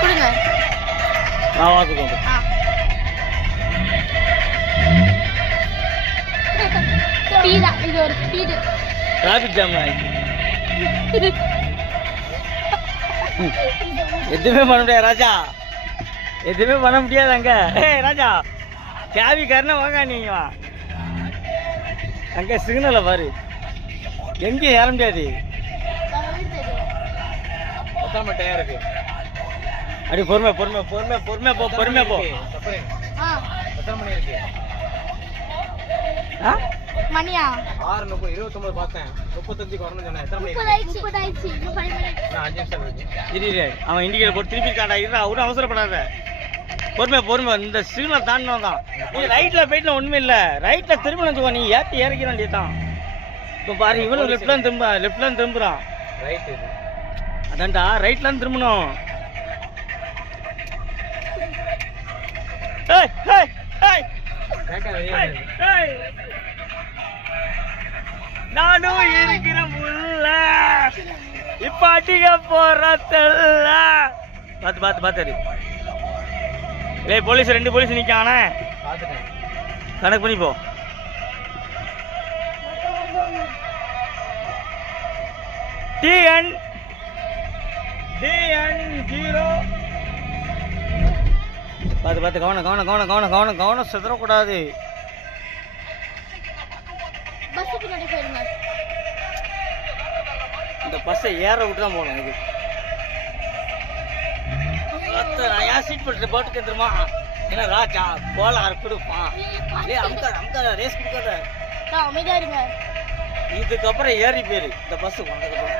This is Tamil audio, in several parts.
கொடுங்க. நான் வாத்துக்கோங்க. ஸ்பீடா, இது ஒரு ஸ்பீடு. டிராஃபிக் ஜாம் ஆயிடுச்சு. எதுவுமே பண்ண முடியாது ராஜா, எதுவுமே பண்ண முடியாது அங்க. ஏய் ராஜா, கேவி காரண வாங்க நீங்க வா. அங்க சிக்னலை பாரு, எங்கேயும் ஏற முடியாது. டயர் இருக்கு. அப்படி பொறுமை பொறுமை பொறுமை பொறுமை போ, பொறுமை போ. எத்தனை மணி இருக்கு? மணியா 6:29 பார்த்தேன். 35 வரணும்னு சொன்னேன். எத்தனை மணி? 30 ஆயிடுச்சு. இன்னும் 5 மினிட். நான் 5 நிமிஷம் இருக்கு. இரு அவன் இண்டிகேட்டர் போட்டு திருப்பி காட்டா. இரு, அவரும் அவசரப்படாத. பொறுமை பொறுமை. இந்த சிக்னல் தாண்டினவன் தான். நீ ரைட்ல போயிட்டு ஒண்ணுமே இல்ல. ரைட்ல திரும்பணும், நீ ஏத்தி இறக்கிற வேண்டியதான். இப்போ பாரு, இவனும் லெஃப்ட்ல திரும்புறான். ரைட் இது அதான்டா, ரைட்ல இருந்து திரும்பணும். ஏய் ஏய் ஏய் ஏய், நானும் இருக்கிற முள்ள இப்ப அடிக்க போறதில்ல. பாத்து ஏய், போலீஸ் 2 போலீஸ் நிக்கானே. கணக்கு பண்ணி போ. DN 0. பாத்து கவனம் சிதறக்கூடாது. பஸ் பின்னாடி போயிருங்க. இந்த பஸ்ஸை ஏற விட்டு தான் போகணும். இது நான் ஏன் சீட் பெல்ட் போட்டுக்க தெரியுமா? ஏன்னா ராஜா போலாறு கொடுப்பான். அமுக்காத ரேஸ் கொடுக்காத. அமைதியா இருங்க. இதுக்கப்புறம் ஏறி போயிரு இந்த பஸ் வந்ததுக்கப்புறம்.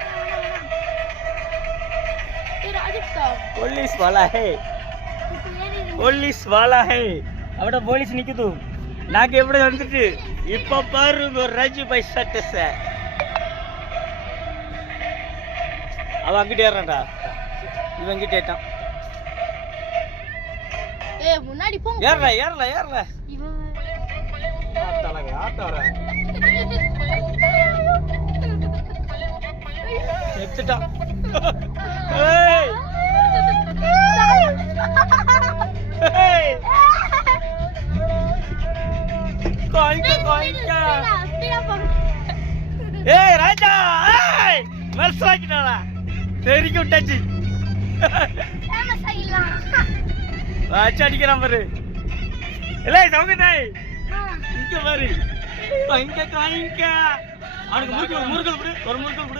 போலீஸ் வாலா ஹே, போலீஸ் வாலா ஹே. அவட போலீஸ் நிக்குது. நாங்க எப்படி வந்துட்டு இப்ப பாருங்க ராஜு பை சட்டஸ். அவன் அங்கிட்ட ஏறான்டா, இவன் அங்கிட்ட ஏட்டான். ஏய் முன்னாடி போ. ஏறல. இவன் ஆட்ட வர செத்துட்டான். ஏய் ஏய், ஏய் ராஜா, ஏய் மர்சாக்கினாடா. தெரிக்கு விட்டாச்சு. ராஜா அடிக்கிறான் பாரு. இல்லை சவுகதாய், இங்க பாரு. இங்க அவனுக்கு முறுக்கல் கொடு, ஒரு முறுக்கல் கொடு.